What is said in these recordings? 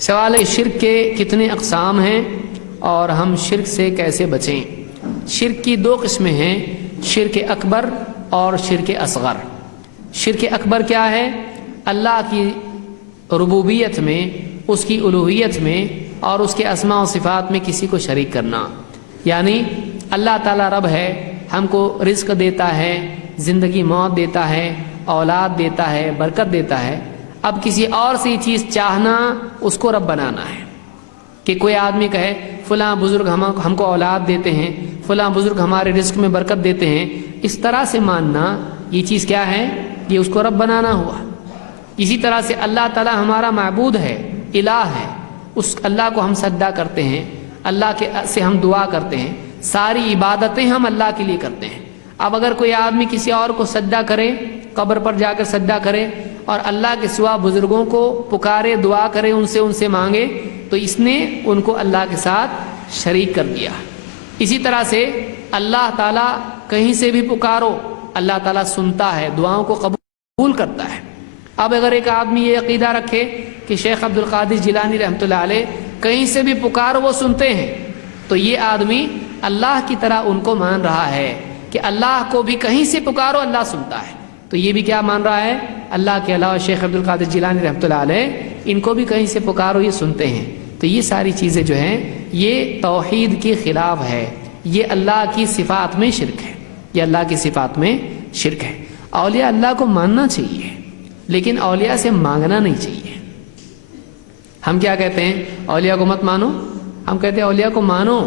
سوال ہے شرک کے کتنے اقسام ہیں اور ہم شرک سے کیسے بچیں؟ شرک کی دو قسمیں ہیں، شرک اکبر اور شرک اصغر۔ شرک اکبر کیا ہے؟ اللہ کی ربوبیت میں، اس کی الوہیت میں اور اس کے اسماء و صفات میں کسی کو شریک کرنا، یعنی اللہ تعالیٰ رب ہے، ہم کو رزق دیتا ہے، زندگی موت دیتا ہے، اولاد دیتا ہے، برکت دیتا ہے، اب کسی اور سے یہ چیز چاہنا، اس کو رب بنانا ہے۔ کہ کوئی آدمی کہے فلاں بزرگ ہم کو اولاد دیتے ہیں، فلاں بزرگ ہمارے رزق میں برکت دیتے ہیں، اس طرح سے ماننا، یہ چیز کیا ہے؟ یہ اس کو رب بنانا ہوا۔ اسی طرح سے اللہ تعالیٰ ہمارا معبود ہے، الہ ہے، اس اللہ کو ہم سجدہ کرتے ہیں، اللہ کے سے ہم دعا کرتے ہیں، ساری عبادتیں ہم اللہ کے لیے کرتے ہیں۔ اب اگر کوئی آدمی کسی اور کو سجدہ کرے، قبر پر جا کر سجدہ کرے اور اللہ کے سوا بزرگوں کو پکارے، دعا کرے، ان سے مانگے، تو اس نے ان کو اللہ کے ساتھ شریک کر دیا۔ اسی طرح سے اللہ تعالیٰ کہیں سے بھی پکارو، اللہ تعالیٰ سنتا ہے، دعاؤں کو قبول کرتا ہے۔ اب اگر ایک آدمی یہ عقیدہ رکھے کہ شیخ عبد القادر جیلانی رحمۃ اللہ علیہ کہیں سے بھی پکارو وہ سنتے ہیں، تو یہ آدمی اللہ کی طرح ان کو مان رہا ہے کہ اللہ کو بھی کہیں سے پکارو اللہ سنتا ہے، تو یہ بھی کیا مان رہا ہے؟ اللہ کے علاوہ شیخ عبد القادر جیلانی رحمۃ اللہ علیہ ان کو بھی کہیں سے پکارو یہ سنتے ہیں۔ تو یہ ساری چیزیں جو ہیں یہ توحید کے خلاف ہے، یہ اللہ کی صفات میں شرک ہے، یہ اللہ کی صفات میں شرک ہے۔ اولیاء اللہ کو ماننا چاہیے لیکن اولیاء سے مانگنا نہیں چاہیے۔ ہم کیا کہتے ہیں؟ اولیاء کو مت مانو، ہم کہتے ہیں اولیاء کو مانو،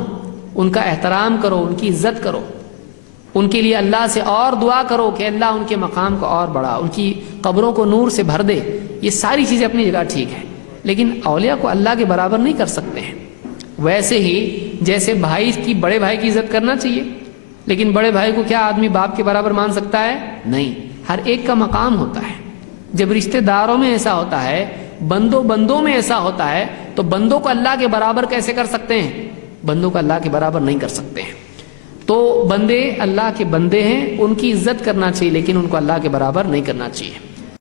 ان کا احترام کرو، ان کی عزت کرو، ان کے لیے اللہ سے اور دعا کرو کہ اللہ ان کے مقام کو اور بڑھا، ان کی قبروں کو نور سے بھر دے۔ یہ ساری چیزیں اپنی جگہ ٹھیک ہے، لیکن اولیاء کو اللہ کے برابر نہیں کر سکتے ہیں۔ ویسے ہی جیسے بھائی کی بڑے بھائی کی عزت کرنا چاہیے، لیکن بڑے بھائی کو کیا آدمی باپ کے برابر مان سکتا ہے؟ نہیں، ہر ایک کا مقام ہوتا ہے۔ جب رشتہ داروں میں ایسا ہوتا ہے، بندوں میں ایسا ہوتا ہے، تو بندوں کو اللہ کے برابر کیسے کر سکتے ہیں؟ بندوں کو اللہ کے برابر نہیں کر سکتے ہیں۔ تو بندے اللہ کے بندے ہیں، ان کی عزت کرنا چاہیے لیکن ان کو اللہ کے برابر نہیں کرنا چاہیے۔